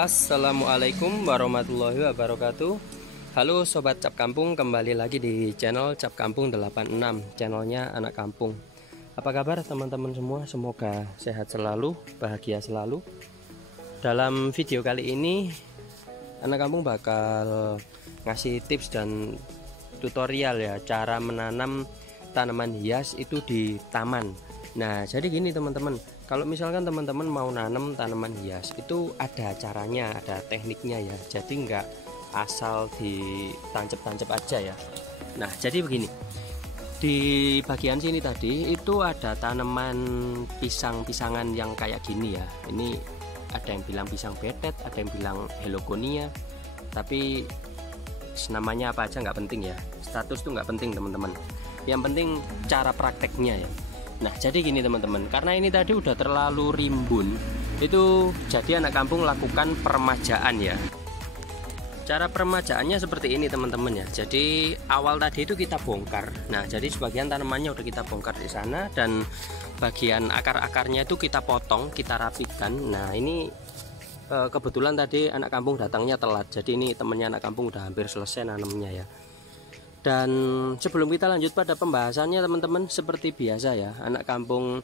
Assalamualaikum warahmatullahi wabarakatuh. Halo Sobat Cap Kampung, kembali lagi di channel Cap Kampung 86, channelnya anak kampung. Apa kabar teman-teman semua? Semoga sehat selalu, bahagia selalu. Dalam video kali ini anak kampung bakal ngasih tips dan tutorial ya, cara menanam tanaman hias itu di taman. Nah, jadi gini teman-teman, kalau misalkan teman-teman mau nanam tanaman hias itu ada caranya, ada tekniknya ya. Jadi nggak asal ditancap-tancap aja ya. Nah, jadi begini. Di bagian sini tadi itu ada tanaman pisang-pisangan yang kayak gini ya. Ini ada yang bilang pisang betet, ada yang bilang helogonia. Tapi namanya apa aja nggak penting ya. Status tuh nggak penting teman-teman. Yang penting cara prakteknya ya. Nah, jadi gini teman-teman, karena ini tadi udah terlalu rimbun, itu jadi anak kampung lakukan peremajaan ya. Cara peremajaannya seperti ini teman-teman ya. Jadi awal tadi itu kita bongkar. Nah, jadi sebagian tanamannya udah kita bongkar di sana, dan bagian akar-akarnya itu kita potong, kita rapikan. Nah, ini kebetulan tadi anak kampung datangnya telat. Jadi ini temennya anak kampung udah hampir selesai nanamnya ya. Dan sebelum kita lanjut pada pembahasannya teman-teman, seperti biasa ya, anak kampung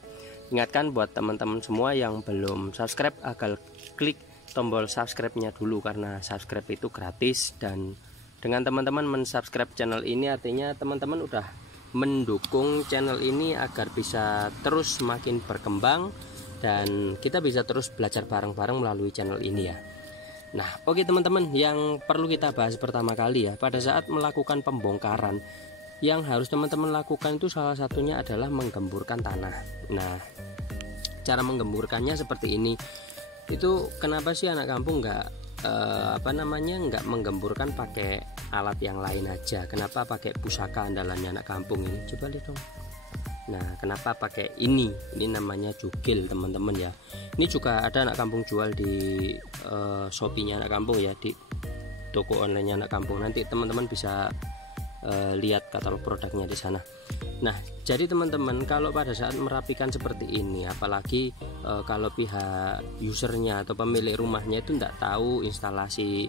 ingatkan buat teman-teman semua yang belum subscribe agar klik tombol subscribe-nya dulu, karena subscribe itu gratis. Dan dengan teman-teman mensubscribe channel ini artinya teman-teman udah mendukung channel ini agar bisa terus semakin berkembang dan kita bisa terus belajar bareng-bareng melalui channel ini ya. Nah, oke teman-teman, yang perlu kita bahas pertama kali ya, pada saat melakukan pembongkaran, yang harus teman-teman lakukan itu salah satunya adalah menggemburkan tanah. Nah, cara menggemburkannya seperti ini. Itu kenapa sih anak kampung nggak nggak menggemburkan pakai alat yang lain aja? Kenapa pakai pusaka andalannya anak kampung ini? Coba lihat dong. Nah, kenapa pakai ini? Ini namanya jugil teman-teman ya. Ini juga ada anak kampung jual di Shopee-nya anak kampung ya, di toko online-nya anak kampung. Nanti teman-teman bisa lihat katalog produknya di sana. Nah, jadi teman-teman kalau pada saat merapikan seperti ini, apalagi kalau pihak usernya atau pemilik rumahnya itu tidak tahu instalasi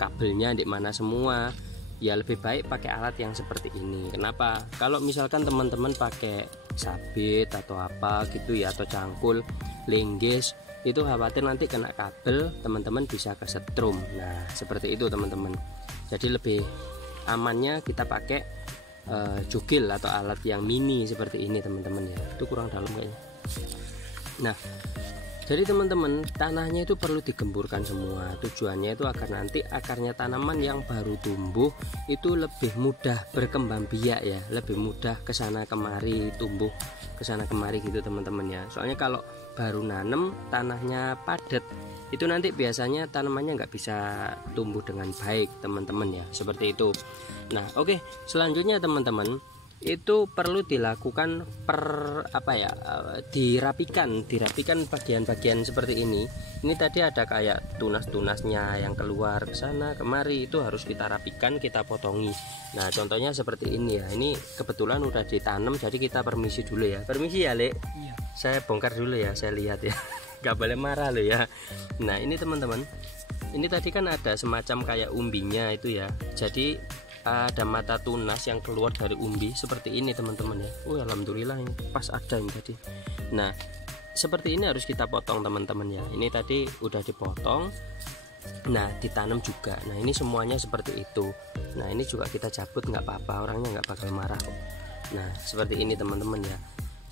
kabelnya di mana semua, ya lebih baik pakai alat yang seperti ini. Kenapa? Kalau misalkan teman-teman pakai sabit atau apa gitu ya, atau cangkul, linggis, itu khawatir nanti kena kabel, teman-teman bisa kesetrum. Nah, seperti itu teman-teman. Jadi lebih amannya kita pakai jugil atau alat yang mini seperti ini teman-teman ya. Itu kurang dalam kayaknya. Nah, jadi teman-teman, tanahnya itu perlu digemburkan semua. Tujuannya itu agar nanti akarnya tanaman yang baru tumbuh itu lebih mudah berkembang biak ya, lebih mudah kesana kemari, tumbuh kesana kemari gitu teman-teman ya. Soalnya kalau baru nanam tanahnya padat, itu nanti biasanya tanamannya nggak bisa tumbuh dengan baik teman-teman ya, seperti itu. Nah, oke, selanjutnya teman-teman, itu perlu dilakukan dirapikan bagian-bagian seperti ini. Ini tadi ada kayak tunas-tunasnya yang keluar ke sana kemari, itu harus kita rapikan, kita potongi. Nah, contohnya seperti ini ya. Ini kebetulan udah ditanam, jadi kita permisi dulu ya. Permisi ya, Le. Iya. Saya bongkar dulu ya, saya lihat ya. Gak boleh marah lo ya. Nah, ini teman-teman, ini tadi kan ada semacam kayak umbinya itu ya. Jadi ada mata tunas yang keluar dari umbi seperti ini teman-teman ya. Alhamdulillah ini pas ada ini tadi. Nah, seperti ini harus kita potong teman-teman ya. Ini tadi udah dipotong. Nah, ditanam juga. Nah, ini semuanya seperti itu. Nah, ini juga kita cabut nggak apa-apa, orangnya nggak bakal marah kok. Nah, seperti ini teman-teman ya.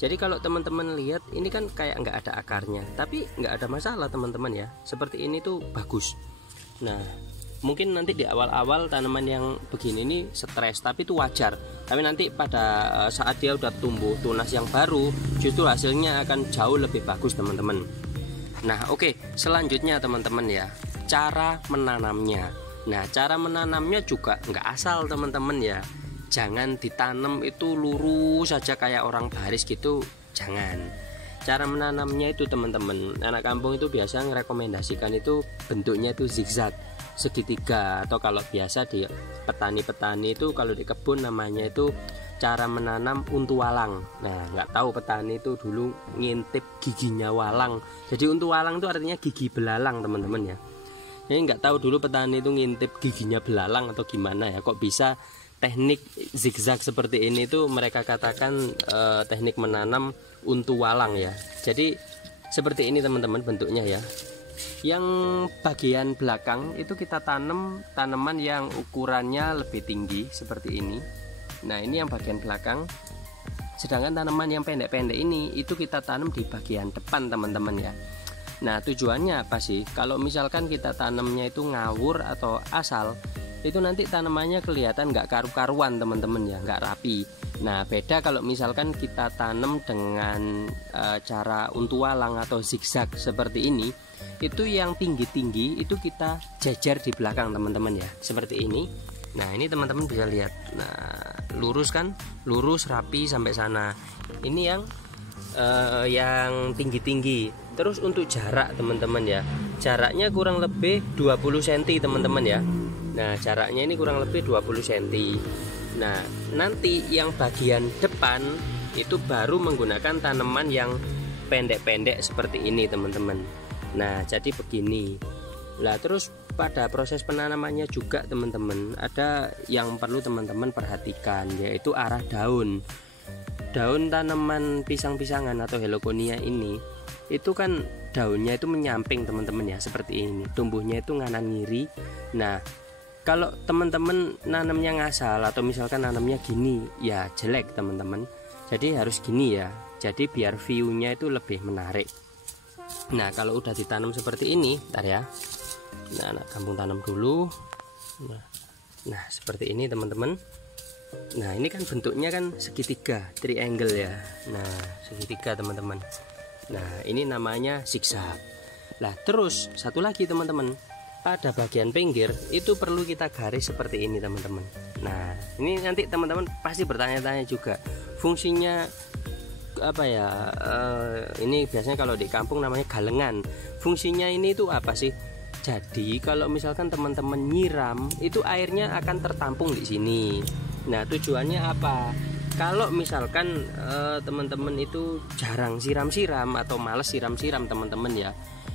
Jadi kalau teman-teman lihat ini kan kayak nggak ada akarnya, tapi nggak ada masalah teman-teman ya. Seperti ini tuh bagus. Nah, mungkin nanti di awal-awal tanaman yang begini ini stres, tapi itu wajar. Tapi nanti pada saat dia udah tumbuh tunas yang baru, justru hasilnya akan jauh lebih bagus teman-teman. Nah, oke, selanjutnya teman-teman ya, cara menanamnya. Nah, cara menanamnya juga nggak asal teman-teman ya. Jangan ditanam itu lurus saja kayak orang baris gitu, jangan. Cara menanamnya itu teman-teman, anak kampung itu biasa merekomendasikan itu bentuknya itu zigzag, segitiga, atau kalau biasa di petani-petani itu kalau di kebun namanya itu cara menanam untu walang. Nah, nggak tahu petani itu dulu ngintip giginya walang. Jadi untu walang itu artinya gigi belalang teman-teman ya. Ini nggak tahu dulu petani itu ngintip giginya belalang atau gimana ya, kok bisa teknik zigzag seperti ini tuh mereka katakan teknik menanam untu walang ya. Jadi seperti ini teman-teman bentuknya ya. Yang bagian belakang itu kita tanam tanaman yang ukurannya lebih tinggi seperti ini. Nah ini yang bagian belakang. Sedangkan tanaman yang pendek-pendek ini itu kita tanam di bagian depan teman-teman ya. Nah tujuannya apa sih? Kalau misalkan kita tanamnya itu ngawur atau asal, itu nanti tanamannya kelihatan nggak karu-karuan teman-teman ya, nggak rapi. Nah beda kalau misalkan kita tanam dengan cara untu walang atau zigzag seperti ini, itu yang tinggi-tinggi itu kita jajar di belakang teman-teman ya, seperti ini. Nah ini teman-teman bisa lihat, nah lurus kan, lurus rapi sampai sana. Ini yang tinggi-tinggi. Terus untuk jarak teman-teman ya, jaraknya kurang lebih 20 cm teman-teman ya. Nah jaraknya ini kurang lebih 20 cm. Nah nanti yang bagian depan itu baru menggunakan tanaman yang pendek-pendek seperti ini teman-teman. Nah jadi begini. Lah terus pada proses penanamannya juga teman-teman ada yang perlu teman-teman perhatikan, yaitu arah daun. Daun tanaman pisang-pisangan atau Heloconia ini itu kan daunnya itu menyamping teman-teman ya, seperti ini. Tumbuhnya itu nganan ngiri. Nah kalau teman-teman nanamnya ngasal atau misalkan nanamnya gini ya jelek teman-teman. Jadi harus gini ya, jadi biar view-nya itu lebih menarik. Nah kalau udah ditanam seperti ini, ntar ya. Nah anak kampung tanam dulu. Nah seperti ini teman-teman. Nah ini kan bentuknya kan segitiga, triangle ya. Nah segitiga teman-teman. Nah ini namanya zigzag. Nah terus satu lagi teman-teman, pada bagian pinggir itu perlu kita garis seperti ini teman-teman. Nah ini nanti teman-teman pasti bertanya-tanya juga, fungsinya apa ya? Ini biasanya kalau di kampung namanya galengan. Fungsinya ini itu apa sih? Jadi kalau misalkan teman-teman nyiram itu airnya akan tertampung di sini. Nah tujuannya apa? Kalau misalkan teman-teman itu jarang siram-siram atau males siram-siram teman-teman ya,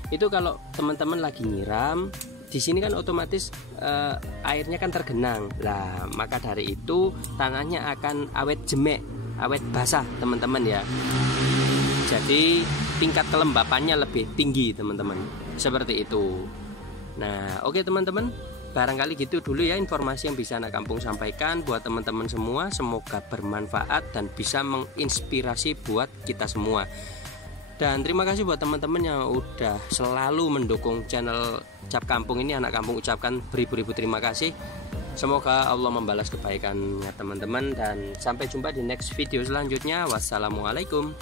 itu kalau teman-teman lagi nyiram di sini kan otomatis airnya kan tergenang. Lah maka dari itu tanahnya akan awet jemek, awet basah teman-teman ya. Jadi tingkat kelembapannya lebih tinggi teman-teman, seperti itu. Nah oke teman-teman, barangkali gitu dulu ya informasi yang bisa anak kampung sampaikan buat teman-teman semua. Semoga bermanfaat dan bisa menginspirasi buat kita semua. Dan terima kasih buat teman-teman yang udah selalu mendukung channel Cap Kampung ini. Anak kampung ucapkan beribu-ribu terima kasih. Semoga Allah membalas kebaikannya teman-teman. Dan sampai jumpa di next video selanjutnya. Wassalamualaikum.